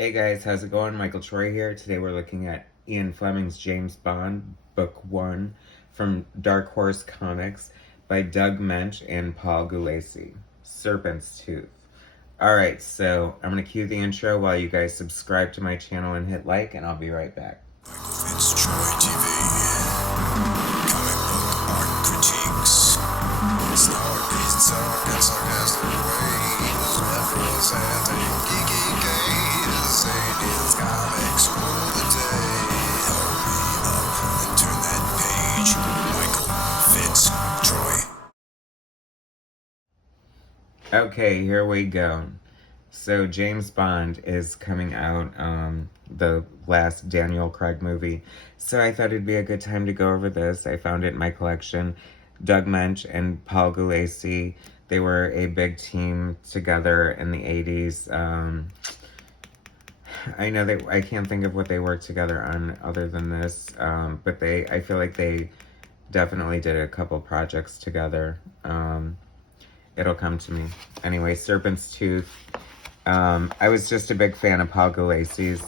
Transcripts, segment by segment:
Hey guys, how's it going? Michael Troy here. Today we're looking at Ian Fleming's James Bond, Book 1 from Dark Horse Comics by Doug Moench and Paul GULACY. Serpent'S. Alright, so I'm going to cue the intro while you guys subscribe to my channel and hit like, and I'll be right back. MichaelFitzTroytv. Comic book art critiques. Snarky, sarcastic ways. Levels and geeky gaze. Aliens, comics rule the day. Hurry up and turn that page. Michael Fitz Troy. Okay, here we go. So James Bond is coming out, the last Daniel Craig movie. So I thought it'd be a good time to go over this. I found it in my collection. Doug Moench and Paul GULACY, they were a big team together in the 80s. I know I can't think of what they worked together on other than this, but I feel like they definitely did a couple projects together. It'll come to me. Anyway, Serpent's Tooth. I was just a big fan of Paul GULACY's.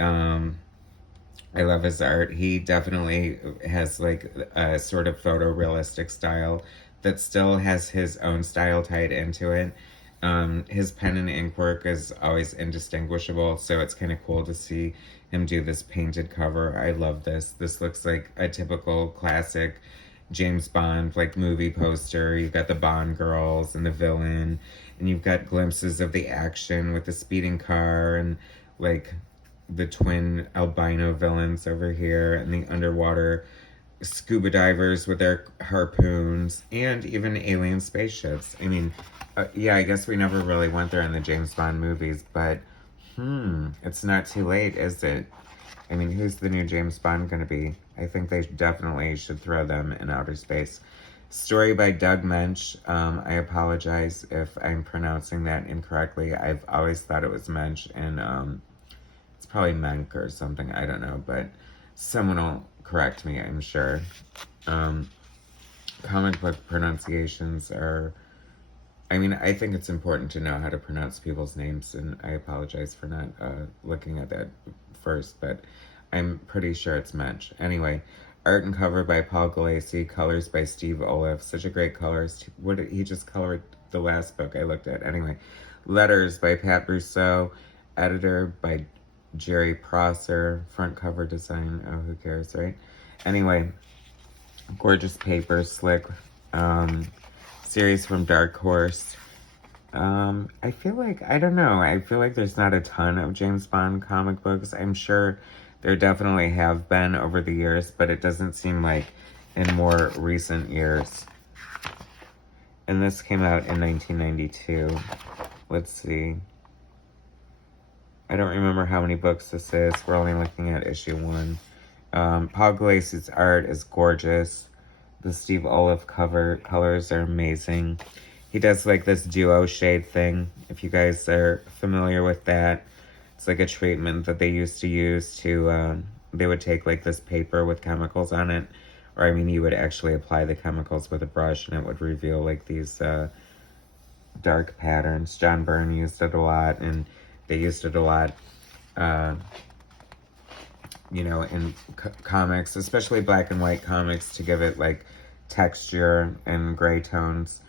I love his art. He definitely has like a sort of photorealistic style that still has his own style tied into it. His pen and ink work is always indistinguishable, so it's kind of cool to see him do this painted cover. I love this. This looks like a typical classic James Bond like movie poster. You've got the Bond girls and the villain, and you've got glimpses of the action with the speeding car and like the twin albino villains over here, and the underwater scuba divers with their harpoons, and even alien spaceships. I mean, yeah, I guess we never really went there in the James Bond movies, but it's not too late, is it? I mean, who's the new James Bond going to be? I think they definitely should throw them in outer space. Story by Doug Moench. I apologize if I'm pronouncing that incorrectly. I've always thought it was Mensch, and it's probably Menk or something. I don't know, but someone will correct me, I'm sure. Comic book pronunciations are... I mean, I think it's important to know how to pronounce people's names, and I apologize for not looking at that first, but I'm pretty sure it's Mensch. Anyway, art and cover by Paul GULACY, colors by Steve Oliff. Such a great colorist. What did he just colored the last book I looked at? Anyway, letters by Pat Brousseau, editor by Jerry Prosser, front cover design. Oh, who cares, right? Anyway, gorgeous paper, slick. Series from Dark Horse. I feel like, I don't know, I feel like there's not a ton of James Bond comic books. I'm sure there definitely have been over the years, but it doesn't seem like in more recent years. And this came out in 1992. Let's see. I don't remember how many books this is. We're only looking at issue 1. Paul GULACY's art is gorgeous. The Steve Oliff cover colors are amazing. He does like this duo shade thing. If you guys are familiar with that, it's like a treatment that they used to use to, they would take like this paper with chemicals on it. Or I mean, you would actually apply the chemicals with a brush and it would reveal like these dark patterns. John Byrne used it a lot, and they used it a lot, you know, in comics, especially black and white comics, to give it like texture and gray tones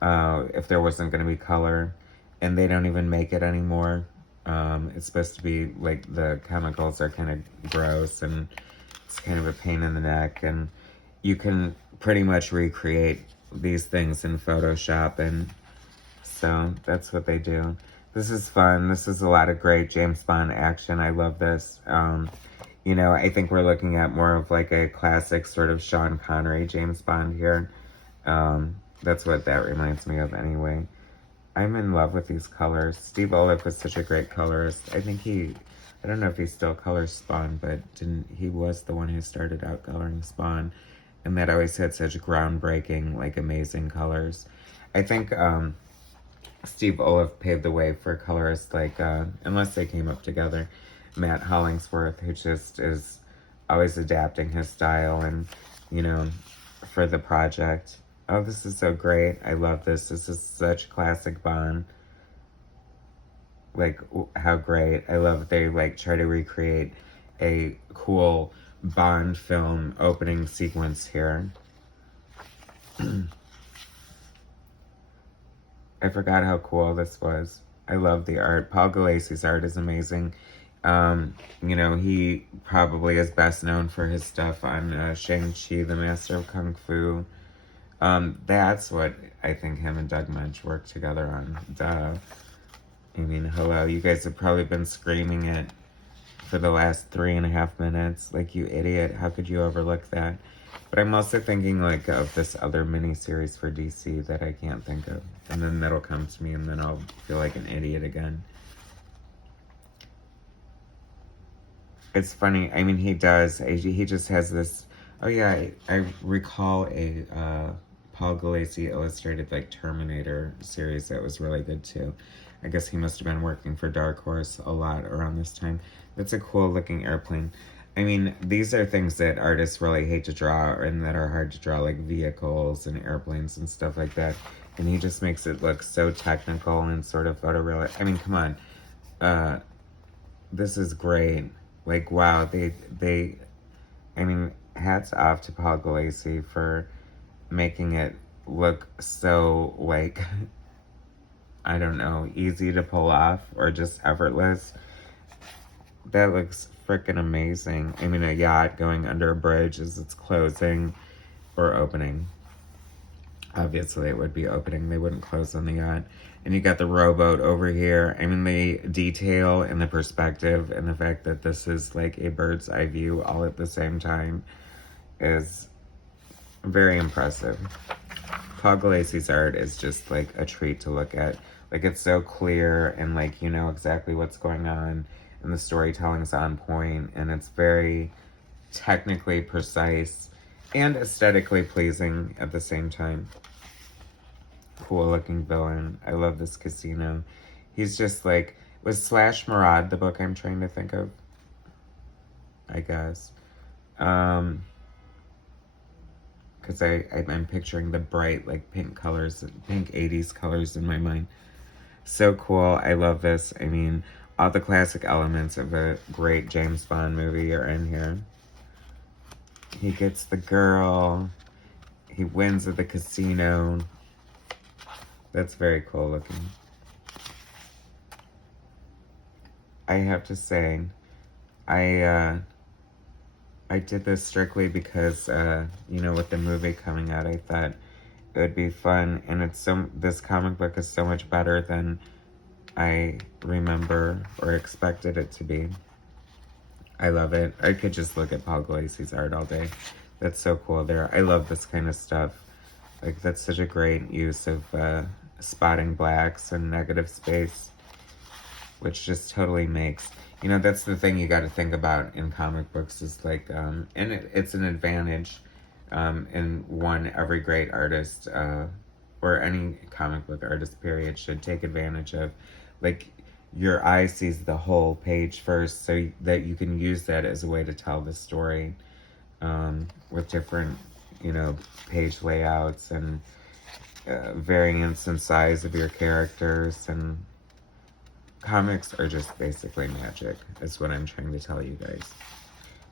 if there wasn't going to be color. And they don't even make it anymore. It's supposed to be like the chemicals are kind of gross and it's kind of a pain in the neck, and you can pretty much recreate these things in Photoshop, and so that's what they do. This is fun. This is a lot of great James Bond action. I love this. You know, I think we're looking at more of like a classic sort of Sean Connery James Bond here. That's what that reminds me of anyway. I'm in love with these colors. Steve Oliff was such a great colorist. I think I don't know if he still colors Spawn, but he was the one who started out coloring Spawn. And that always had such groundbreaking, like amazing colors. I think Steve Oliff paved the way for colorists like, unless they came up together, Matt Hollingsworth, who just is always adapting his style and, you know, for the project. Oh, this is so great. I love this. This is such classic Bond. like, how great. I love they, like, try to recreate a cool Bond film opening sequence here. I forgot how cool this was. I love the art. Paul GULACY's art is amazing. You know, he probably is best known for his stuff on Shang Chi, the Master of Kung Fu. That's what I think him and Doug Munch worked together on. Duh. I mean, hello, you guys have probably been screaming it for the last 3.5 minutes. Like, you idiot, how could you overlook that? But I'm also thinking, like, of this other mini-series for DC that I can't think of. And then that'll come to me, and then I'll feel like an idiot again. It's funny, I mean, he does, he just has this, oh yeah, I recall a Paul GULACY illustrated, like, Terminator series that was really good, too. I guess he must have been working for Dark Horse a lot around this time. That's a cool looking airplane. I mean, these are things that artists really hate to draw and that are hard to draw, like vehicles and airplanes and stuff like that. And he just makes it look so technical and sort of photorealistic. I mean, come on. This is great. Like, wow, I mean, hats off to Paul GULACY for making it look so, like, I don't know, easy to pull off or just effortless. That looks freaking amazing. I mean, a yacht going under a bridge as it's closing or opening. Obviously, it would be opening. They wouldn't close on the yacht. And you got the rowboat over here. I mean, the detail and the perspective and the fact that this is like a bird's eye view all at the same time is very impressive. Paul GULACY's art is just like a treat to look at. Like, it's so clear and like, you know exactly what's going on, and the storytelling's on point, and it's very technically precise and aesthetically pleasing at the same time. Cool looking villain. I love this casino. He's just like, was Slash Murad the book I'm trying to think of? I guess. Because I'm picturing the bright, like, pink colors, pink 80s colors in my mind. So cool. I love this. I mean, all the classic elements of a great James Bond movie are in here. He gets the girl. He wins at the casino. That's very cool looking. I have to say, I did this strictly because, you know, with the movie coming out, I thought it would be fun, and this comic book is so much better than I remember or expected it to be. I love it. I could just look at Paul GULACY's art all day. That's so cool there. I love this kind of stuff. Like, that's such a great use of spotting blacks and negative space, which just totally makes, you know, that's the thing you got to think about in comic books is like, and it's an advantage in one every great artist or any comic book artist period should take advantage of. Like, your eye sees the whole page first, so that you can use that as a way to tell the story with different, you know, page layouts and variance in size of your characters. And comics are just basically magic, is what I'm trying to tell you guys.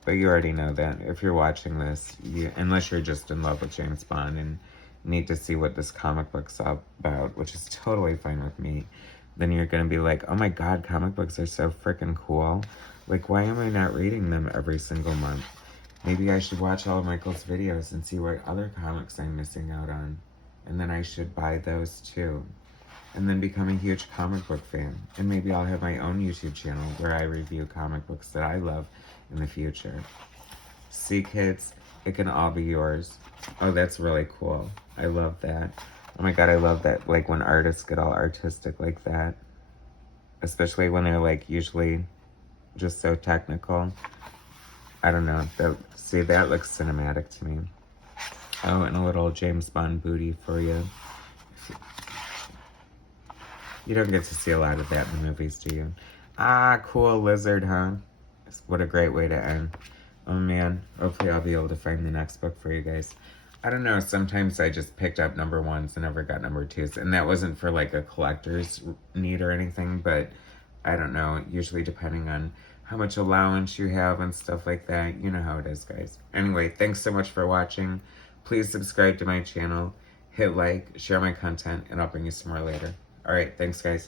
But you already know that. If you're watching this, unless you're just in love with James Bond and need to see what this comic book's all about, which is totally fine with me, then you're going to be like, oh my god, comic books are so freaking cool. Like, why am I not reading them every single month? Maybe I should watch all of Michael's videos and see what other comics I'm missing out on. And then I should buy those too. And then become a huge comic book fan. And maybe I'll have my own YouTube channel where I review comic books that I love in the future. See, kids, it can all be yours. Oh, that's really cool. I love that. Oh my god, I love that, like, when artists get all artistic like that. Especially when they're, like, usually just so technical. I don't know. See, that looks cinematic to me. Oh, and a little James Bond booty for you. You don't get to see a lot of that in the movies, do you? Ah, cool lizard, huh? What a great way to end. Oh, man. Hopefully I'll be able to find the next book for you guys. I don't know, sometimes I just picked up number ones and never got number twos, and that wasn't for like a collector's need or anything, but I don't know, usually depending on how much allowance you have and stuff like that. You know how it is, guys. Anyway, thanks so much for watching. Please subscribe to my channel, hit like, share my content, and I'll bring you some more later. All right, thanks, guys.